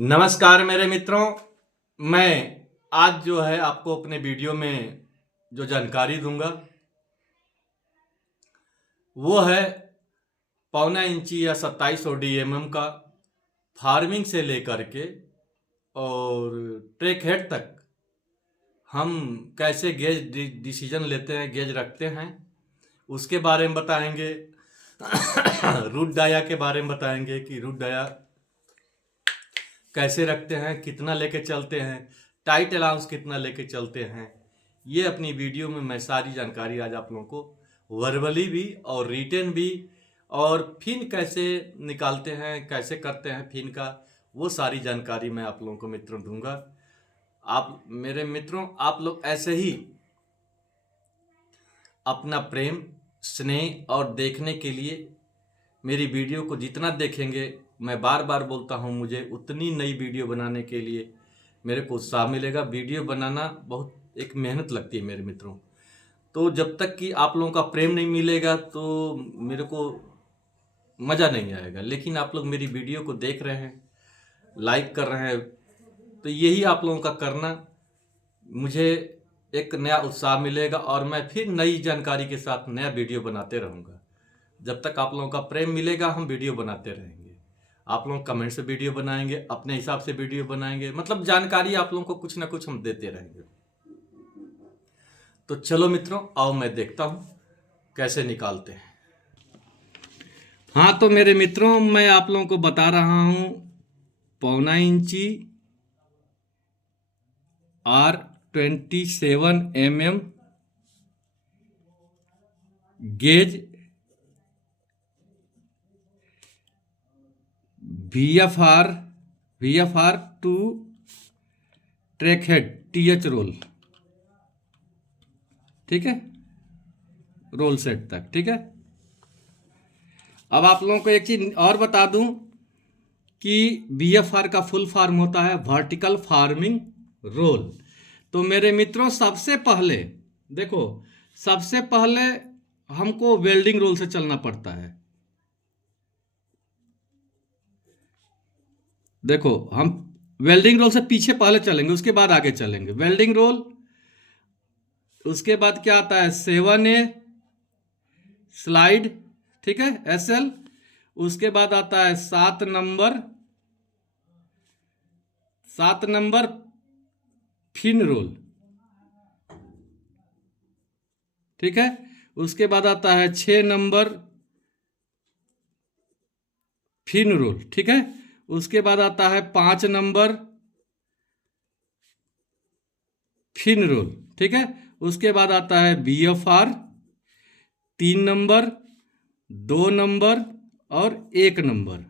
नमस्कार मेरे मित्रों। मैं आज जो है आपको अपने वीडियो में जो जानकारी दूंगा वो है 1.25 इंची या 2700 DMM का फार्मिंग से लेकर के और ट्रैक हेड तक हम कैसे गेज डिसीजन लेते हैं, गेज रखते हैं, उसके बारे में बताएंगे। रूट डाया के बारे में बताएंगे कि रूट डाया कैसे रखते हैं, कितना लेके चलते हैं, टाइट अलाउंस कितना लेके चलते हैं। ये अपनी वीडियो में मैं सारी जानकारी आज आप लोगों को वर्बली भी और रिटेन भी, और फिन कैसे निकालते हैं, कैसे करते हैं फिन का, वो सारी जानकारी मैं आप लोगों को मित्रों दूंगा। आप मेरे मित्रों, आप लोग ऐसे ही अपना प्रेम, स्नेह और देखने के लिए मेरी वीडियो को जितना देखेंगे, मैं बार बार बोलता हूँ, मुझे उतनी नई वीडियो बनाने के लिए मेरे को उत्साह मिलेगा। वीडियो बनाना बहुत एक मेहनत लगती है मेरे मित्रों। तो जब तक कि आप लोगों का प्रेम नहीं मिलेगा तो मेरे को मज़ा नहीं आएगा। लेकिन आप लोग मेरी वीडियो को देख रहे हैं, लाइक कर रहे हैं, तो यही आप लोगों का करना मुझे एक नया उत्साह मिलेगा और मैं फिर नई जानकारी के साथ नया वीडियो बनाते रहूँगा। जब तक आप लोगों का प्रेम मिलेगा हम वीडियो बनाते रहेंगे। आप लोग कमेंट से वीडियो बनाएंगे, अपने हिसाब से वीडियो बनाएंगे, मतलब जानकारी आप लोगों को कुछ ना कुछ हम देते रहेंगे। तो चलो मित्रों, आओ मैं देखता हूँ कैसे निकालते हैं। हाँ तो मेरे मित्रों, मैं आप लोगों को बता रहा हूँ 1.25 इंची R27 mm gauge VFR to track head TH roll, ठीक है, रोल सेट तक, ठीक है। अब आप लोगों को एक चीज और बता दूं कि VFR का फुल फॉर्म होता है वर्टिकल फार्मिंग रोल। तो मेरे मित्रों, सबसे पहले देखो, सबसे पहले हमको वेल्डिंग रोल से चलना पड़ता है। देखो, हम वेल्डिंग रोल से पीछे पहले चलेंगे, उसके बाद आगे चलेंगे। वेल्डिंग रोल, उसके बाद क्या आता है 7A स्लाइड, ठीक है, SL। उसके बाद आता है 7 नंबर फिन रोल, ठीक है। उसके बाद आता है 6 नंबर फिन रोल, ठीक है। उसके बाद आता है 5 नंबर फिन रोल, ठीक है। उसके बाद आता है VFR 3 नंबर, 2 नंबर और 1 नंबर,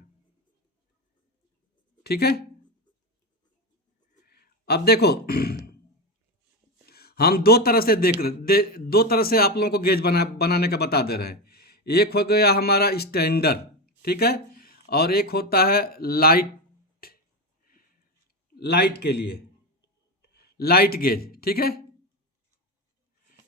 ठीक है। अब देखो, हम दो तरह से दो तरह से आप लोगों को गेज बनाने का बता दे रहे हैं। एक हो गया हमारा स्टैंडर्ड, ठीक है, और एक होता है लाइट के लिए लाइट गेज, ठीक है।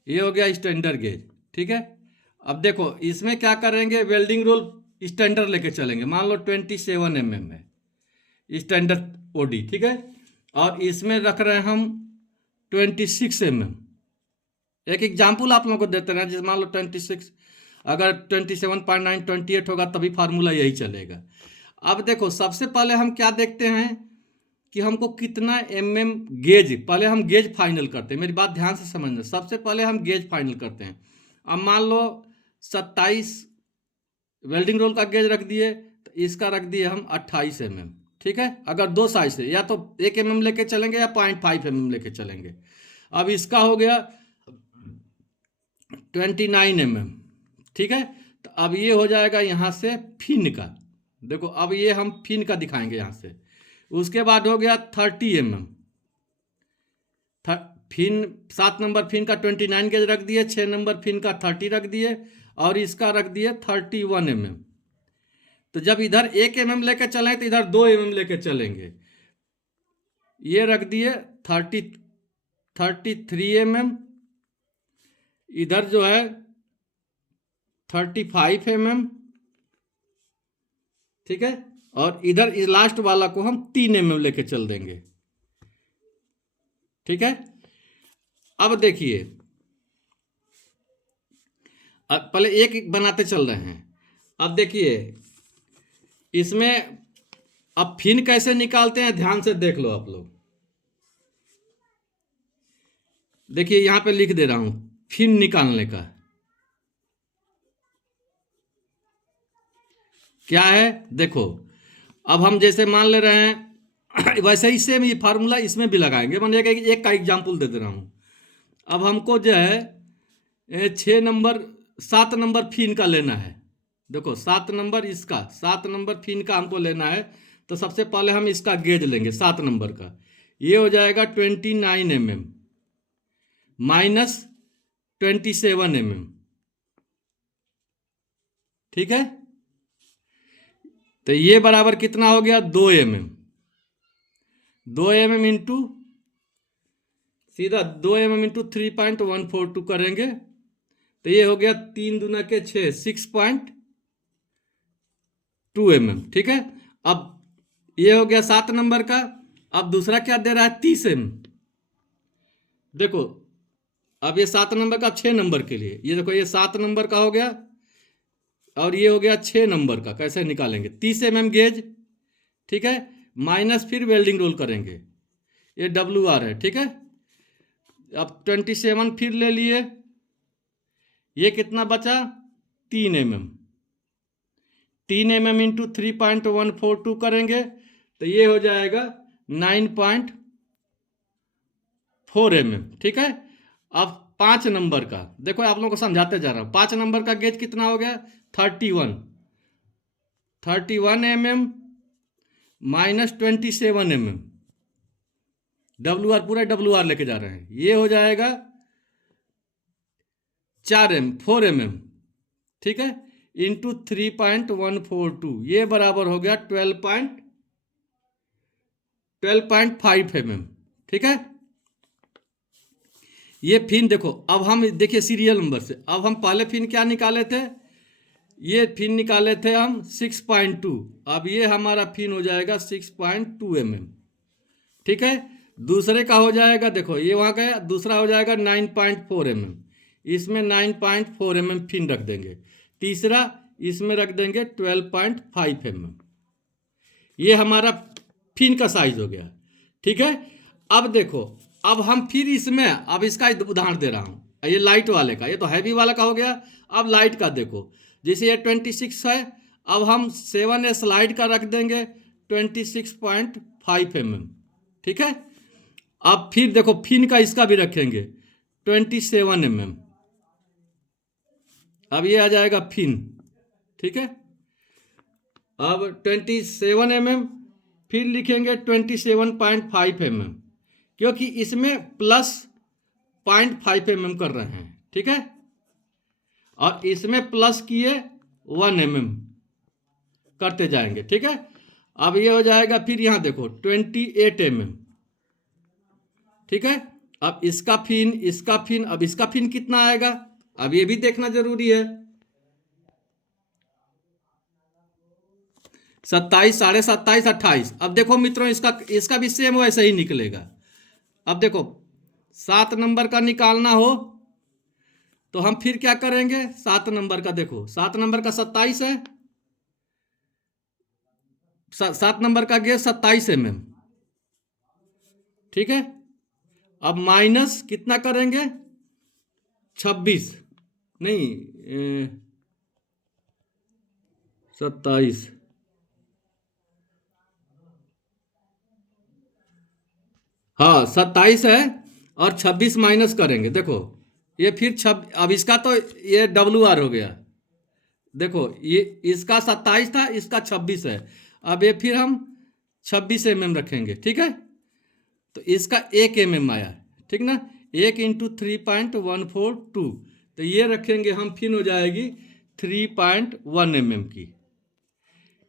ये हो गया स्टैंडर्ड गेज, ठीक है। अब देखो, इसमें क्या करेंगे, वेल्डिंग रोल स्टैंडर्ड लेके चलेंगे। मान लो 27 mm है स्टैंडर्ड OD, ठीक है। और इसमें रख रहे हैं हम 26 mm। एक एग्जाम्पल आप लोगों को देते हैं, जैसे मान लो 26, अगर 27.9 28 होगा तभी फार्मूला यही चलेगा। अब देखो, सबसे पहले हम क्या देखते हैं कि हमको कितना गेज, पहले हम गेज फाइनल करते हैं। मेरी बात ध्यान से समझना, सबसे पहले हम गेज फाइनल करते हैं। अब मान लो 27 वेल्डिंग रोल का गेज रख दिए, तो इसका रख दिए हम 28 mm, ठीक है। अगर दो साइज से, या तो 1 mm लेके चलेंगे या 0.5 mm लेके चलेंगे। अब इसका हो गया 29 mm, ठीक है। तो अब ये हो जाएगा यहाँ से फिन का। देखो, अब ये हम फिन का दिखाएंगे यहाँ से। उसके बाद हो गया 30 mm फिन, 7 नंबर फिन का 29 गेज रख दिए, 6 नंबर फिन का 30 रख दिए, और इसका रख दिए 31 mm। तो जब इधर 1 mm लेके चलें तो इधर 2 mm लेके चलेंगे। ये रख दिए 33 mm, इधर जो है 35 mm, ठीक है। और इधर इस लास्ट वाला को हम 3 mm लेके चल देंगे। ठीक है, अब देखिए, अब पहले एक एक बनाते चल रहे हैं। अब देखिए इसमें अब फिन कैसे निकालते हैं, ध्यान से देख लो आप लोग। देखिए यहां पे लिख दे रहा हूं फिन निकालने का क्या है। देखो अब हम जैसे मान ले रहे हैं वैसे ही सेम ये फार्मूला इसमें भी लगाएंगे। मान लिया कि एक का एग्जाम्पल दे रहा हूं। अब हमको जो है 7 नंबर फिन का लेना है। देखो 7 नंबर इसका, 7 नंबर फिन का हमको लेना है। तो सबसे पहले हम इसका गेज लेंगे 7 नंबर का। ये हो जाएगा 29 mm माइनस 27 mm। ठीक है, तो ये बराबर कितना हो गया 2 mm। 2 mm इंटू सीधा 2 mm इंटू 3.142 करेंगे तो ये हो गया 3 दूना के 6 6.2 mm। ठीक है, अब ये हो गया 7 नंबर का। अब दूसरा क्या दे रहा है 30 mm। देखो अब ये 7 नंबर का 6 नंबर के लिए, ये देखो ये 7 नंबर का हो गया और ये हो गया 6 नंबर का। कैसे निकालेंगे 30 mm गेज। ठीक है, माइनस फिर वेल्डिंग रोल करेंगे, ये WR है। ठीक है, अब 27 फिर ले लिए, ये कितना बचा 3 mm। 3 mm इंटू 3.142 करेंगे तो ये हो जाएगा 9.4 mm। ठीक है, अब 5 नंबर का देखो, आप लोगों को समझाते जा रहा हूं। 5 नंबर का गेज कितना हो गया 31 mm माइनस 27 mm। WR पूरा WR लेके जा रहे हैं, ये हो जाएगा 4 mm। ठीक है, इंटू 3.142 ये बराबर हो गया 12.5 mm। ठीक है, ये फिन देखो, अब हम देखिए सीरियल नंबर से। अब हम पहले फिन क्या निकाले थे, ये फिन निकाले थे हम 6.2। अब ये हमारा फिन हो जाएगा 6.2 mm। ठीक है, दूसरे का हो जाएगा, देखो ये वहां का, दूसरा हो जाएगा 9.4 mm। इसमें 9.4 mm फिन रख देंगे। तीसरा इसमें रख देंगे 12.5 mm। ये हमारा फिन का साइज हो गया। ठीक है, अब देखो, अब हम फिर इसमें, अब इसका उदाहरण दे रहा हूं, ये लाइट वाले का, ये तो हैवी वाला का हो गया। अब लाइट का देखो, जैसे ये 26 है, अब हम 7S लाइट का रख देंगे 26.5 mm। ठीक है, अब फिर देखो फिन का इसका भी रखेंगे 27 mm। अब ये आ जाएगा फिन। ठीक है, अब 27 mm फिर लिखेंगे 27.5 mm, क्योंकि इसमें प्लस 0.5 mm कर रहे हैं। ठीक है, और इसमें प्लस किए 1 mm करते जाएंगे। ठीक है, अब ये हो जाएगा, फिर यहां देखो 28 mm। ठीक है, अब इसका फिन, अब इसका फिन कितना आएगा, अब ये भी देखना जरूरी है। 27, 27.5, 28। अब देखो मित्रों, इसका भी सेम वैसे ही निकलेगा। अब देखो 7 नंबर का निकालना हो तो हम फिर क्या करेंगे, 7 नंबर का देखो, 7 नंबर का 27 है, 7 नंबर का गेज 27 mm। ठीक है, अब माइनस कितना करेंगे 26, नहीं 27, हाँ 27 है और 26 माइनस करेंगे। देखो ये फिर अब इसका तो ये WR हो गया। देखो ये इसका 27 था, इसका 26 है। अब ये फिर हम 26 mm रखेंगे। ठीक है, तो इसका 1 mm आया। ठीक ना, 1 इंटू 3.142 तो ये रखेंगे हम, फिर हो जाएगी 3.1 mm की।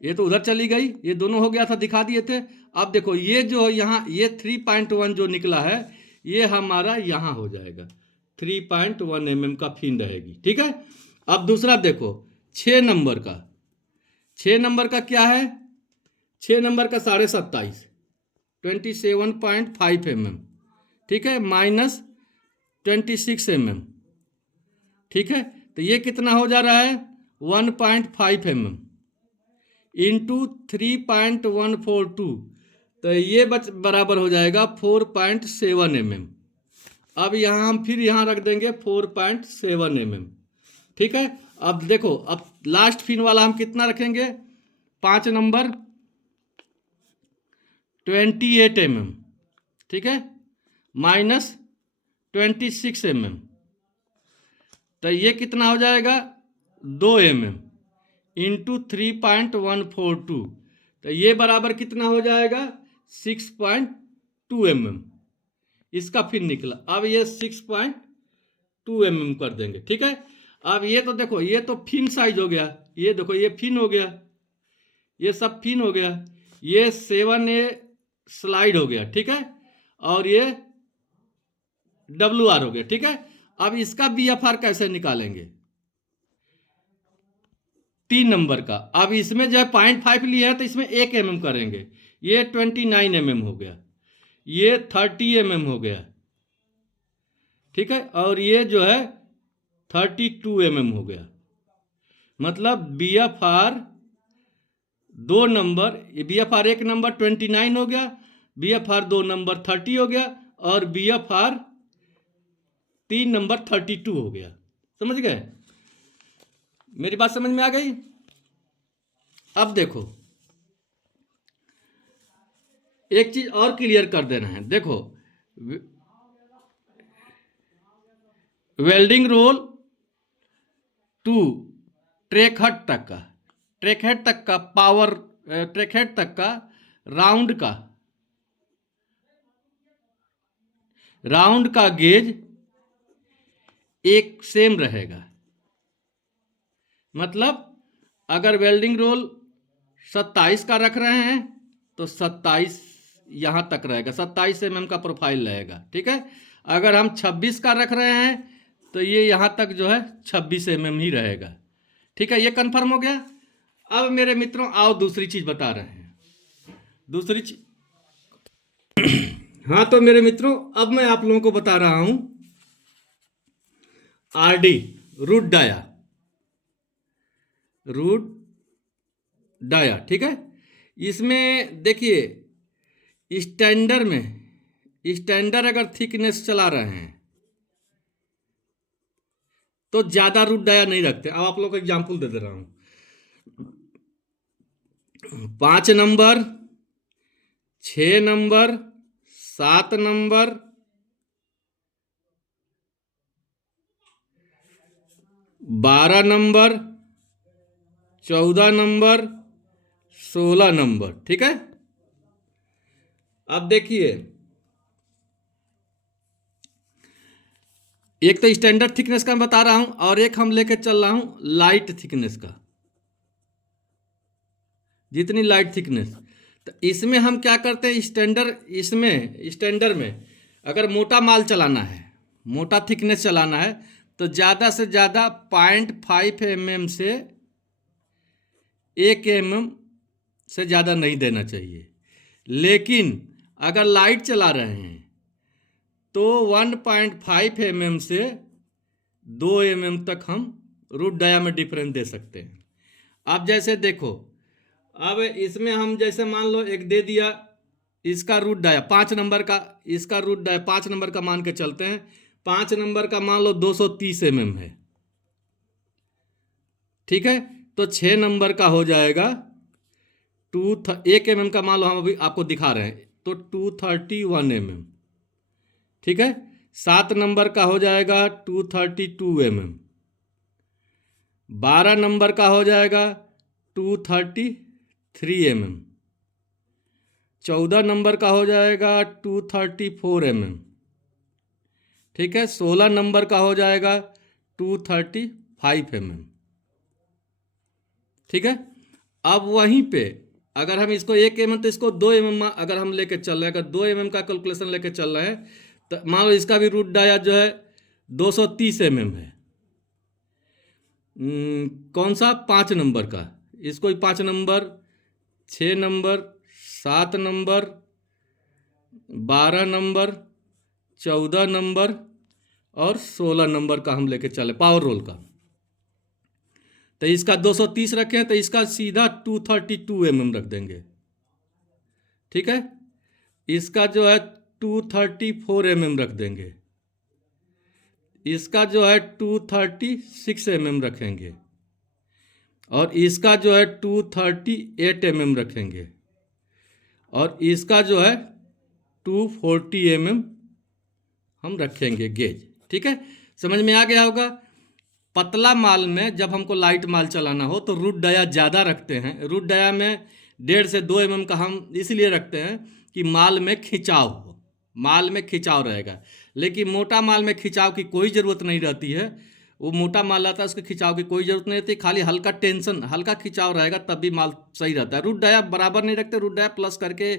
ये तो उधर चली गई, ये दोनों हो गया था, दिखा दिए थे। अब देखो ये जो यहाँ ये 3.1 जो निकला है, ये हमारा यहाँ हो जाएगा 3.1 mm का फिन रहेगी। ठीक है, अब दूसरा देखो 6 नंबर का। 6 नंबर का क्या है, 6 नंबर का 27.5 27.5 mm, ठीक है, माइनस 26 mm, ठीक है। तो ये कितना हो जा रहा है 1.5 mm इंटू 3.142, तो ये बराबर हो जाएगा 4.7 mm। अब यहाँ हम फिर यहाँ रख देंगे 4.7 mm, ठीक है। अब देखो, अब लास्ट फिन वाला हम कितना रखेंगे 5 नंबर 28 mm, ठीक है, माइनस 26 mm, तो ये कितना हो जाएगा 2 mm इंटू 3.142, तो ये बराबर कितना हो जाएगा 6.2 mm। इसका फिर निकला, अब ये 6.2 mm कर देंगे, ठीक है। अब ये तो देखो, ये तो फिन साइज हो गया, ये देखो ये फिन हो गया, ये सब फिन हो गया, ये 7A स्लाइड हो गया, ठीक है, और ये WR हो गया, ठीक है। अब इसका BFR कैसे निकालेंगे 3 नंबर का। अब इसमें जो है 0.5 लिया है तो इसमें 1 mm करेंगे, ये 29 mm हो गया, ये 30 mm हो गया, ठीक है, और ये जो है 32 mm हो गया। मतलब BFR 2 नंबर, ये BFR 1 नंबर 29 हो गया, BFR 2 नंबर 30 हो गया, और BFR 3 नंबर 32 हो गया। समझ गए, मेरी बात समझ में आ गई। अब देखो एक चीज और क्लियर कर देना है, देखो welding roll to track head तक का पावर, ट्रैक हेड तक का राउंड का गेज एक सेम रहेगा। मतलब अगर वेल्डिंग रोल 27 का रख रहे हैं तो 27 यहाँ तक रहेगा, 27 mm का प्रोफाइल रहेगा, ठीक है। अगर हम 26 का रख रहे हैं तो ये यहाँ तक जो है 26 mm ही रहेगा, ठीक है। ये कंफर्म हो गया। अब मेरे मित्रों आओ दूसरी चीज बता रहे हैं, दूसरी चीज हाँ तो मेरे मित्रों अब मैं आप लोगों को बता रहा हूं RD रूट डाया, ठीक है। इसमें देखिए स्टैंडर अगर थिकनेस चला रहे हैं तो ज्यादा रूट डाया नहीं रखते। अब आप लोगों को एग्जांपल दे रहा हूं, 5 number 6 number 7 number 12 number 14 number 16 number, ठीक है। अब देखिए एक तो स्टैंडर्ड थिकनेस का मैं बता रहा हूं और एक हम लेके चल रहा हूं लाइट थिकनेस का, जितनी लाइट थिकनेस। तो इसमें हम क्या करते हैं स्टैंडर्ड में अगर मोटा माल चलाना है, मोटा थिकनेस चलाना है तो ज़्यादा से ज़्यादा 0.5 mm से 1 mm से ज़्यादा नहीं देना चाहिए। लेकिन अगर लाइट चला रहे हैं तो 1.5 mm से 2 mm तक हम रूट डाया में डिफरेंस दे सकते हैं। अब जैसे देखो, अब इसमें हम जैसे मान लो एक दे दिया, इसका रूट डाया 5 नंबर का, इसका रूट डाया 5 नंबर का मान के चलते हैं, 5 नंबर का मान लो 230 mm है, ठीक है। तो 6 नंबर का हो जाएगा 1 mm का मान लो हम अभी आपको दिखा रहे हैं तो 231 mm, ठीक है। 7 नंबर का हो जाएगा 232 mm, 12 नंबर का हो जाएगा 233 mm, 14 नंबर का हो जाएगा 234 mm, ठीक है। 16 नंबर का हो जाएगा 235 mm, ठीक है। अब वहीं पे अगर हम इसको 1 mm तो इसको 2 mm अगर हम लेके चल रहे हैं, अगर 2 mm का कैलकुलेशन लेके चल रहे हैं तो मान लो इसका भी रूट डाया जो है 230 mm है। कौन सा 5 नंबर का, इसको 5 number 6 number 7 number, 12 number, 14 number और 16 नंबर का हम लेके चले पावर रोल का। तो इसका 230 रखें तो इसका सीधा 232 रख देंगे। ठीक है, इसका जो है 234 रख देंगे, इसका जो है 236 रखेंगे और इसका जो है 238 रखेंगे और इसका जो है 240 हम रखेंगे गेज। ठीक है, समझ में आ गया होगा। पतला माल में जब हमको लाइट माल चलाना हो तो रूट डाया ज़्यादा रखते हैं। रूट डाया में 1.5 से 2 का हम इसलिए रखते हैं कि माल में खिंचाव हो, माल में खिंचाव रहेगा। लेकिन मोटा माल में खिंचाव की कोई ज़रूरत नहीं रहती है। वो मोटा माल आता है, उसके खिंचाव की कोई ज़रूरत नहीं रहती, खाली हल्का टेंशन, हल्का खिंचाव रहेगा तब भी माल सही रहता है। रूट डाया बराबर नहीं रखते, रूट डाया प्लस करके,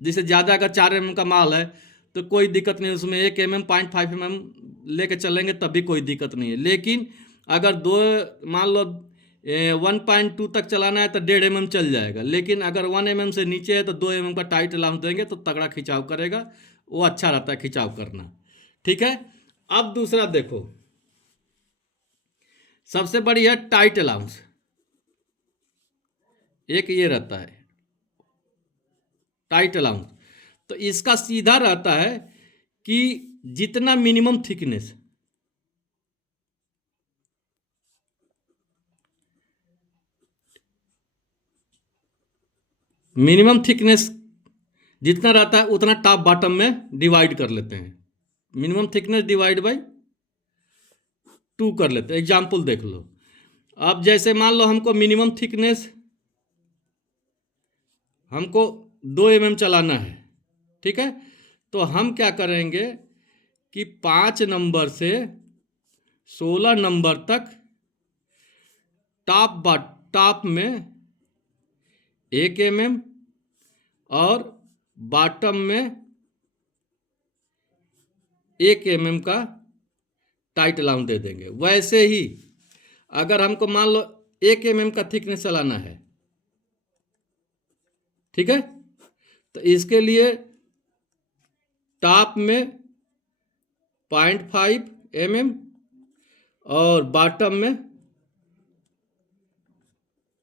जैसे ज़्यादा अगर 4 का माल है तो कोई दिक्कत नहीं, उसमें 1 0.5 लेके चलेंगे तब भी कोई दिक्कत नहीं है। लेकिन अगर मान लो 1.2 तक चलाना है तो 1.5 चल जाएगा। लेकिन अगर 1 से नीचे है तो 2 का टाइट अलाउंस देंगे तो तगड़ा खिंचाव करेगा, वो अच्छा रहता है खिंचाव करना। ठीक है, अब दूसरा देखो, सबसे बड़ी है टाइट अलाउंस। एक ये रहता है टाइट अलाउंस, तो इसका सीधा रहता है कि जितना मिनिमम थिकनेस, जितना रहता है उतना टॉप बॉटम में डिवाइड कर लेते हैं। मिनिमम थिकनेस डिवाइड बाय 2 कर लेते हैं। एग्जाम्पल देख लो, अब जैसे मान लो हमको मिनिमम थिकनेस हमको 2 चलाना है। ठीक है, तो हम क्या करेंगे कि 5 नंबर से 16 नंबर तक टॉप में 1 और बॉटम में 1 का टाइट अलाउंस दे देंगे। वैसे ही अगर हमको मान लो 1 का थिकनेस चलाना है, ठीक है, तो इसके लिए टॉप में 0.5 और बॉटम में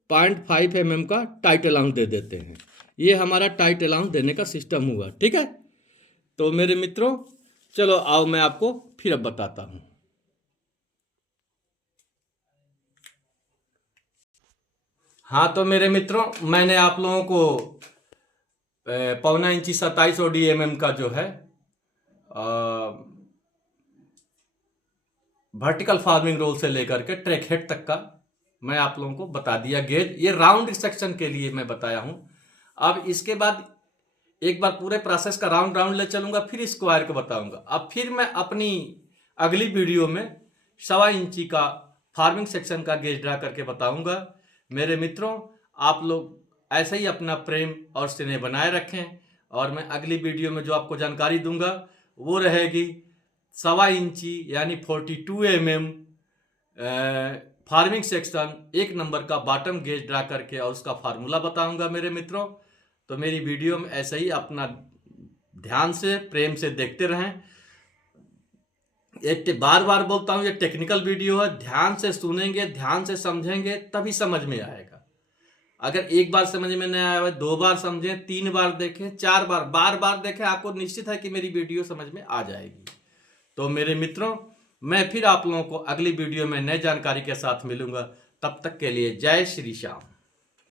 0.5 का टाइट अलाउंस दे देते हैं। ये हमारा टाइट अलाउंस देने का सिस्टम हुआ। ठीक है, तो मेरे मित्रों चलो आओ मैं आपको फिर अब बताता हूं। हाँ, तो मेरे मित्रों मैंने आप लोगों को 0.25 इंची 27 OD का जो है वर्टिकल फार्मिंग रोल से लेकर के ट्रैक हेड तक का मैं आप लोगों को बता दिया गेज। ये राउंड सेक्शन के लिए मैं बताया हूं। अब इसके बाद एक बार पूरे प्रोसेस का राउंड ले चलूंगा, फिर स्क्वायर को बताऊंगा। अब फिर मैं अपनी अगली वीडियो में 1.25 इंची का फार्मिंग सेक्शन का गेज ड्रा करके बताऊंगा। मेरे मित्रों, आप लोग ऐसे ही अपना प्रेम और स्नेह बनाए रखें और मैं अगली वीडियो में जो आपको जानकारी दूंगा वो रहेगी 1.25 इंची यानी 42 फार्मिंग सेक्शन 1 नंबर का बॉटम गेज ड्रा करके और उसका फार्मूला बताऊंगा। मेरे मित्रों, तो मेरी वीडियो में ऐसे ही अपना ध्यान से प्रेम से देखते रहें। एक बार बार बोलता हूं, ये टेक्निकल वीडियो है, ध्यान से सुनेंगे, ध्यान से समझेंगे तभी समझ में आएगा। अगर एक बार समझ में नहीं आया, 2 बार समझें, 3 बार देखें, 4 बार बार देखें, आपको निश्चित है कि मेरी वीडियो समझ में आ जाएगी। तो मेरे मित्रों, मैं फिर आप लोगों को अगली वीडियो में नई जानकारी के साथ मिलूंगा। तब तक के लिए जय श्री श्याम।